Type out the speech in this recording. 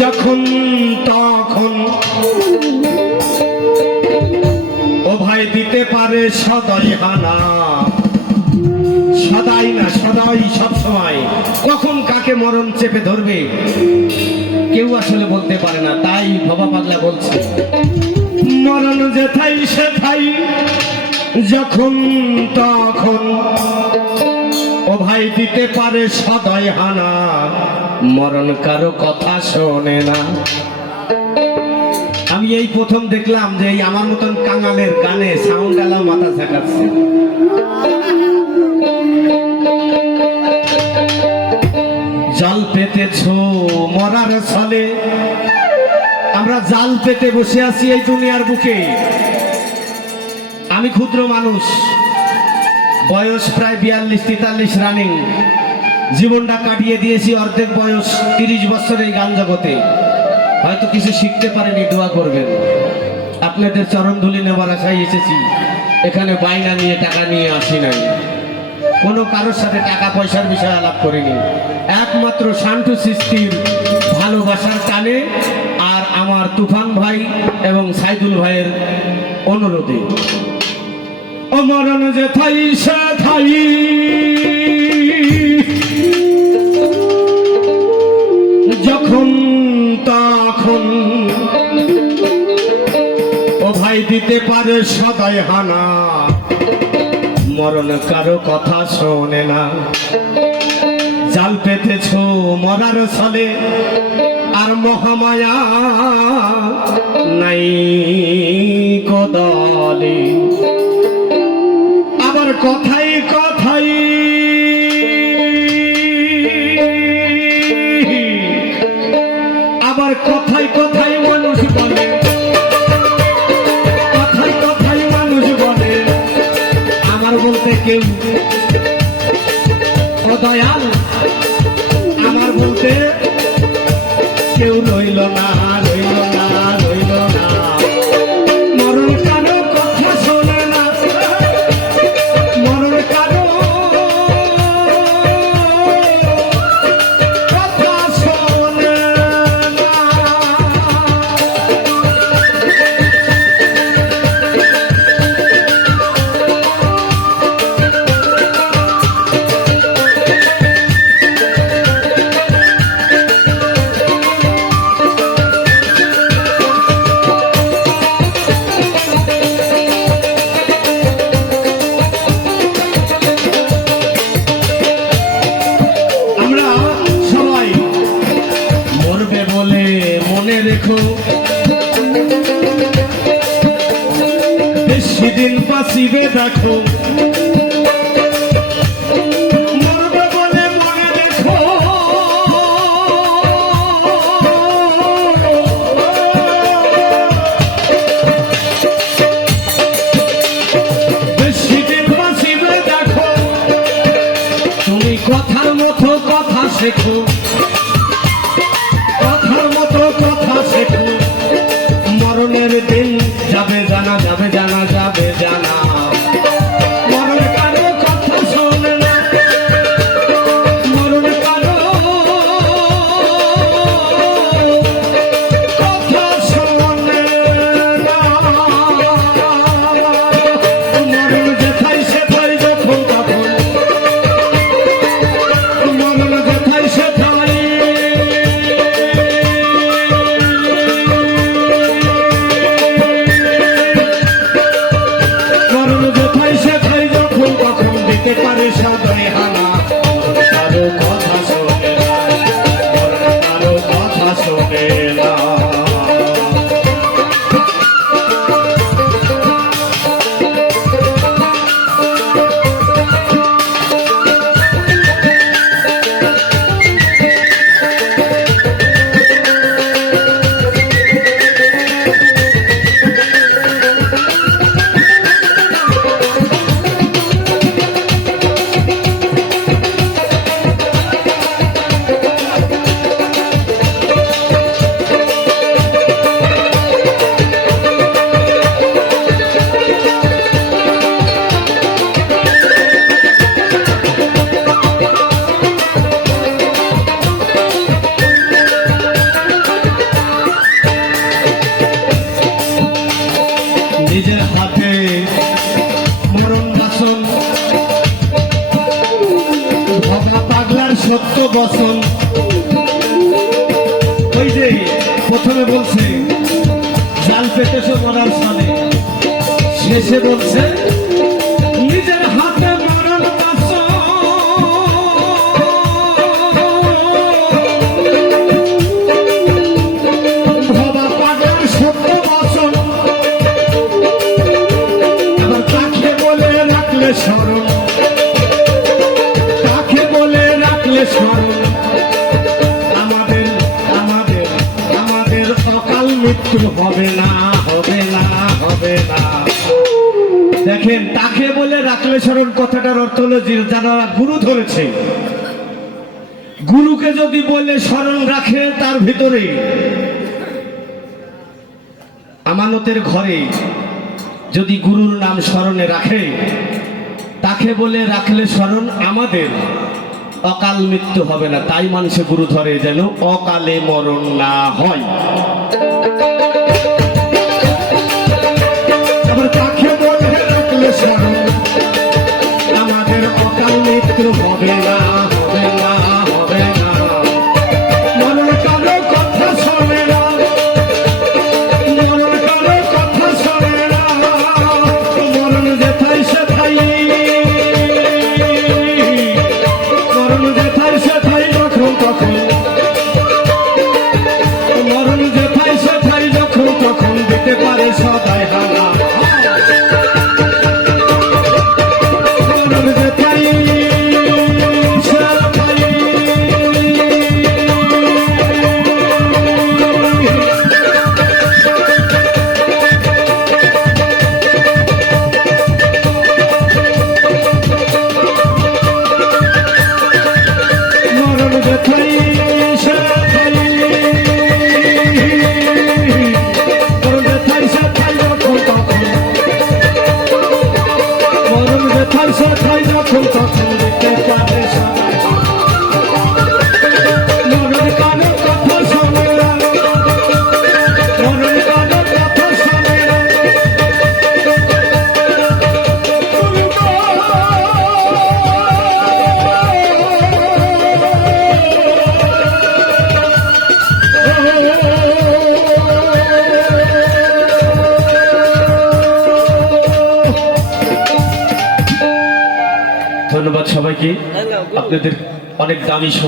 যখন তখন ও ভাই দিতে পারে সদাই হানা, সদাই না সদাই, সব সময় কখন কাকে মরণ চেপে ধরবে কেউ আসলে বলতে পারে না। তাই ভবা পাগলা বলছে মরণ যেথাই সেথাই যখন তখন ও ভাই দিতে পারে সদাই হানা, মরণ কারো কথা শোনে না। আমি এই প্রথম দেখলাম যে এই আমার মতন কাঙালের গানে সাউন্ড এলাও মাথা ঝাঁকাচ্ছে। জাল পেতেছ মরার ছলে, আমরা জাল পেতে বসে আছি এই দুনিয়ার বুকে। আমি ক্ষুদ্র মানুষ, বয়স প্রায় 42-43 রানিং, জীবনটা কাটিয়ে দিয়েছি অর্ধেক বয়স 30 বছর এই গান জগতে। হয়তো কিছু শিখতে পারেনি, দোয়া করবেন। আপনাদের চরণধুলি নেবার আশায় এসেছি, এখানে বাইনা নিয়ে টাকা নিয়ে আসি নাই, কোনো কারোর সাথে টাকা পয়সার বিষয়ে আলাপ করিনি, একমাত্র শান্টু সৃষ্টির ভালোবাসার টানে আর আমার তুফান ভাই এবং সাইদুল ভাইয়ের অনুরোধে। ও মরণ যেথাই সেথাই যখন তখন ও ভাই দিতে পারে সদাই হানা, মরণ কারো কথা শোনে না। জাল পেতেছ মরার ছলে আর মহামায়া নাই কদলে। আবার কথাই কথাই আবার কথাই কথাই মানুষ বলে, কথাই কথাই মানুষ বলে আমার বলতে কেউ দয়াল, আমার বলতে কেউ রইল না, রইল না, রইল না। মরণ কারো কথা শোনে না, মরণ কারো কথা শোনে না। বেশি দিন বাঁচিবে দেখো, মরবে বলে মনে দেখো। বেশি দিন বাঁচিবে দেখো, তুমি কথার মতো কথা শেখো, কথার মতো কথা শেখো। মরণের দিন যাবে জানা, যাবে জানা, যাবে জানা। মরণ কারো কথা শোনে না, মরণ কারো কথা শোনে না। মরণ যেথাই সেথাই যখন তখন, মরণ যেথাই সেথাই দিতে পারে সদাই হানা, কারো কথা শোনে না, কারো কথা শোনে না। বসন। ওই যে প্রথমে বলছে জাল পেতেছে মরার সামনে, শেষে বলছে নিজের হাতে মরণ বাসন। ভবা পাগল সত্য বসন। আবার কাকে বলে রাখলে স্মরণ, কাকে বলে রাখলে স্মরণ, আমাদের আমাদের আমাদের অকাল মৃত্যু হবে না, হবে না, হবে না। দেখেন, তাকে বলে রাখলে স্মরণ কথাটার অর্থ হলো যে যারা গুরু ধরেছে, গুরুকে যদি বলে স্মরণ রাখে, তার ভিতরে আমানতের ঘরে যদি গুরুর নাম স্মরণে রাখে, তাকে বলে রাখলে স্মরণ আমাদের অকাল মৃত্যু হবে না। তাই মানুষে গুরু ধরে যেন অকালে মরণ না হয়। আবার তাকে বলে রাখলে স্মরণ আমাদের অকাল মৃত্যু হবে না, হবে না, হবে না। মরণ কারো কথা শোনে না, মরণ কারো কথা শোনে না, মরণ যেথায় সেথায়, মরণ যেথায় সেথায় যখন তখন, মরণ যেথায় সেথায় যখন তখন দিতে পারে সবাই হানা। মরণ যেথায় সেথায় মরণ যেথায় সেথায়, মরণ যেথায় সেথায় যখন তখন, মরণ যেথায় সেথায় যখন তখন দিতে পারে সবাই। মরণ কারো কথা শোনে না, মরণ কারো কথা শোনে না। ধন্যবাদ সবাইকে, আপনাদের অনেক দামি সময়।